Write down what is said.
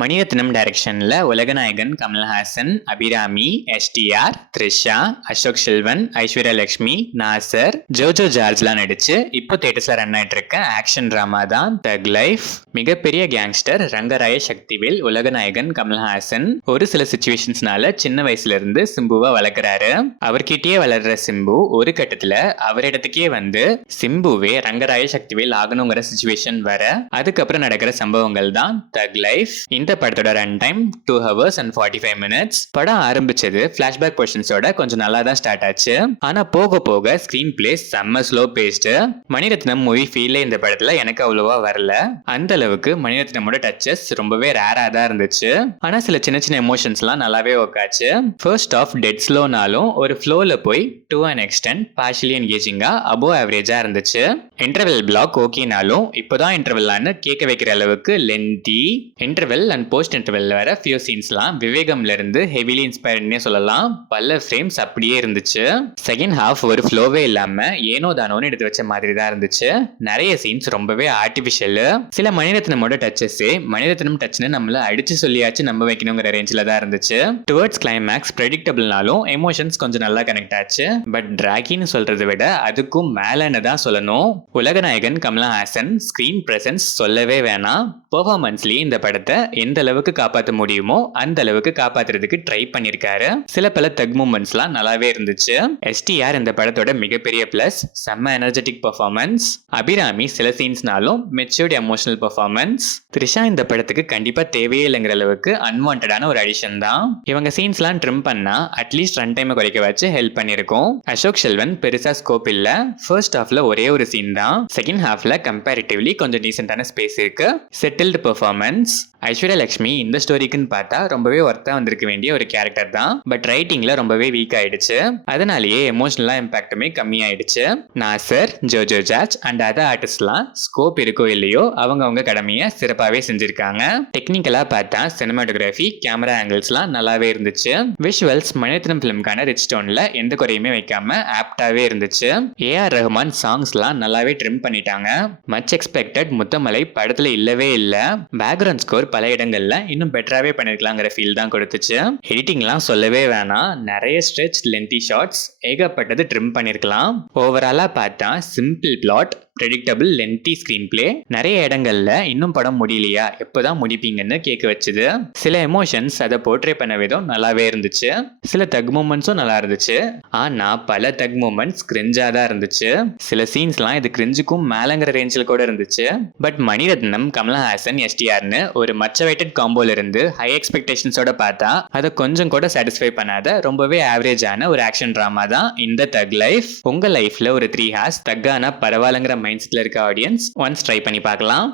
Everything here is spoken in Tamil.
மணிரத்னம் டைரக்ஷன்ல உலகநாயகன் கமல்ஹாசன், அபிராமி, எஸ்டிஆர், த்ரிஷா, அசோக் செல்வன், ஐஸ்வர்யா லட்சுமி, நாசர், ஜோஜோ ஜார்ஜ்லாம் நடிச்சு இப்போ தியேட்டர்ஸ்ல ரன் ஆயிட்டு இருக்க ஆக்ஷன் டிராமா தான் தக் லைஃப். மிகப்பெரிய கேங்ஸ்டர் ரங்கராய சக்திவேல் உலகநாயகன் கமல்ஹாசன் ஒரு சில சிச்சுவேஷன்ஸ்னால சின்ன வயசுல இருந்து சிம்புவை வளர்க்குறாரு. அவர்கிட்டயே வளர்ற சிம்பு ஒரு கட்டத்துல அவரிடத்துக்கே வந்து சிம்புவே ரங்கராய சக்திவேல் ஆகணுங்கிற சிச்சுவேஷன் வர அதுக்கப்புறம் நடக்கிற சம்பவங்கள் தான் தக் லைஃப். இந்த படத்தோட run time 2 hours and 45 minutes. படம் ஆரம்பிச்சது பிளாஷ்பேக் போர்ஷன்ஸோட கொஞ்சம் நல்லா தான் ஸ்டார்ட் ஆச்சு. ஆனா போக போக ஸ்கிரீன் பிளே செம்ம ஸ்லோ பேஸ்ட். மணிரத்னம் மூவி ஃபீல்ல இந்த படத்துல எனக்கு அவ்வளவா வரல. அந்த அளவுக்கு மணிரத்னமோட டச்சஸ் ரொம்பவே ரேரா தான் இருந்துச்சு. ஆனா சில சின்ன சின்ன எமோஷன்ஸ்லாம் நல்லாவே ஒர்க்காச்சு. ஃபர்ஸ்ட் ஆஃப் டெட் ஸ்லோனாலும் ஒரு ஃப்ளோல போய் டு அன் எக்ஸ்டென்ட் பார்ஷியலி என்கேஜிங்கா அபோவ் ஆவரேஜா இருந்துச்சு. இன்டர்வெல் பிளாக் ஓகேனாலும் இப்போதான் இன்டர்வெல்லான்னு கேட்க வைக்கிற அளவுக்கு lengthy. Interval and post interval வர ஃபியூ சீன்ஸ்லாம் விவேகம்ல இருந்து ஹெவிலி இன்ஸ்பயர்ட்னே சொல்லலாம். பல ஃப்ரேம்ஸ் அப்படியே இருந்துச்சு. செகண்ட் ஹாஃப் ஒரு ஃப்ளோவே இல்லாம ஏனோ தானோன்னு எடுத்து வச்ச மாதிரி தான் இருந்துச்சு. நிறைய சீன்ஸ் ரொம்பவே ஆர்டிஃபிஷியல். சில மணிரத்னமோட டச்சஸே மணிரத்னம் டச்னு நம்மள அடிச்சு சொல்லியாச்சு நம்ப வைக்கணுங்கிற ரேஞ்சில தான் இருந்துச்சு. டுவர்ட்ஸ் கிளைமேக்ஸ் ப்ரெடிக்டபிள்னாலும் எமோஷன்ஸ் கொஞ்சம் நல்லா கனெக்ட் ஆச்சு. பட் டிராகின்னு சொல்றதை விட அதுக்கும் மேலன்னு தான் சொல்லணும். உலகநாயகன் கமல்ஹாசன் ஸ்கிரீன் பிரசன்ஸ் சொல்லவே வேணாம். பெர்ஃபார்மன்ஸ்லயே இந்த படத்தை எந்த அளவுக்கு காப்பாற்ற முடியுமோ அந்த அளவுக்கு காப்பாத்துறதுக்கு ட்ரை பண்ணிருக்காரு. சில பல தக் மூமெண்ட்ஸ்லாம் நல்லாவே இருந்துச்சு. எஸ்டிஆர் இந்த படத்தோட மிகப்பெரிய பிளஸ். செம்ம எனர்ஜெட்டிக் பெர்ஃபார்மன்ஸ். அபிராமி சில சீன்ஸ்னாலும் மெச்சூர்ட் எமோஷனல் பெர்ஃபார்மன்ஸ். த்ரிஷா இந்த படத்துக்கு கண்டிப்பா தேவையே இல்லைங்கிற அளவுக்கு அன்வான்டான ஒரு அடிஷன் தான். இவங்க சீன்ஸ்லாம் ட்ரிம் பண்ணா அட்லீஸ்ட் ரன் டைமை குறைக்க வச்சு ஹெல்ப் பண்ணிருக்கும். அசோக் செல்வன் பெருசா ஸ்கோப் இல்ல. ஃபர்ஸ்ட் ஹாஃப்ல ஒரே ஒரு சீன் தான். செகண்ட் ஹாஃப்ல கம்பேரிட்டிவ்லி கொஞ்சம் டீசென்டான ஸ்பேஸ் இருக்கு. Settled performance. ஐஸ்வர்யா லட்சுமி இந்த ஸ்டோரிக்குன்னு பார்த்தா ரொம்பவே ஒர்த்தா வந்திருக்க வேண்டிய ஒரு கேரக்டர் தான். பட் ரைட்டிங்ல ரொம்பவே வீக் ஆயிடுச்சு. அதனாலேயே எமோஷனலா இம்பாக்டுமே கம்மி ஆயிடுச்சு. நாசர், ஜோஜோ ஜார்ஜ் அண்ட் அதர் ஆர்டிஸ்ட்லாம் ஸ்கோப் இருக்கோ இல்லையோ அவங்க கடமையை சிறப்பாகவே செஞ்சிருக்காங்க. டெக்னிக்கலா பார்த்தா சினிமாட்டோகிராஃபி, கேமரா ஆங்கிள்ஸ்லாம் நல்லாவே இருந்துச்சு. விஷுவல்ஸ் மணிரத்னம் பிலிம்கான ரிச் டோன்ல எந்த குறையுமே வைக்காம ஆப்டாவே இருந்துச்சு. ஏஆர் ரஹ்மான் சாங்ஸ்லாம் நல்லாவே ட்ரிம் பண்ணிட்டாங்க. மச் எக்ஸ்பெக்டட் முத்தமலை படத்துல இல்லவே இல்ல. பேக்ரவுண்ட் ஸ்கோர் பல இடங்கள்ல இன்னும் பெட்டராகவே பண்ணிருக்கலாங்கிற ஃபீல் தான் கொடுத்துச்சு. எடிட்டிங்லாம் சொல்லவே வேணாம். நிறைய ஸ்ட்ரெச் லென்த்தி ஷார்ட்ஸ் ஏகப்பட்டது ட்ரிம் பண்ணிருக்கலாம். ஓவராலா பார்த்தா simple plot, predictable lengthy screenplay. நிறைய இடங்கள்ல இன்னும் படம் முடியலையா, எப்போதான் முடிப்பீங்கன்னு கேட்க வச்சுது. சில எமோஷன்ஸ் அதை போர்ட்ரே பண்ண விதம் நல்லாவே இருந்துச்சு. சில தக் மூமெண்ட்ஸும் நல்லா இருந்துச்சு. ஆனா பல தக் மூமெண்ட்ஸ் கிரிஞ்சா தான் இருந்துச்சு. சில சீன்ஸ்லாம் இது கிரிஞ்சுக்கும் மேலங்கிற ரேஞ்சில் கூட இருந்துச்சு. பட் மணிரத்னம், கமல்ஹாசன், எஸ்டிஆர்னு ஒரு மச்ச வெயிட்டட் காம்போல இருந்து ஹை எக்ஸ்பெக்டேஷன்ஸோட பார்த்தா அதை கொஞ்சம் கூட சாட்டிஸ்ஃபை பண்ணாத ரொம்பவே ஆவரேஜான ஒரு ஆக்ஷன் டிராமா தான் இந்த தக் லைஃப். உங்க லைஃப்ல ஒரு 3 hours தக்கான பரவாயில்லங்கிற மைண்ட் செட்ல இருக்க ஆடியன்ஸ் ஒன்ஸ் ட்ரை பண்ணி பார்க்கலாம்.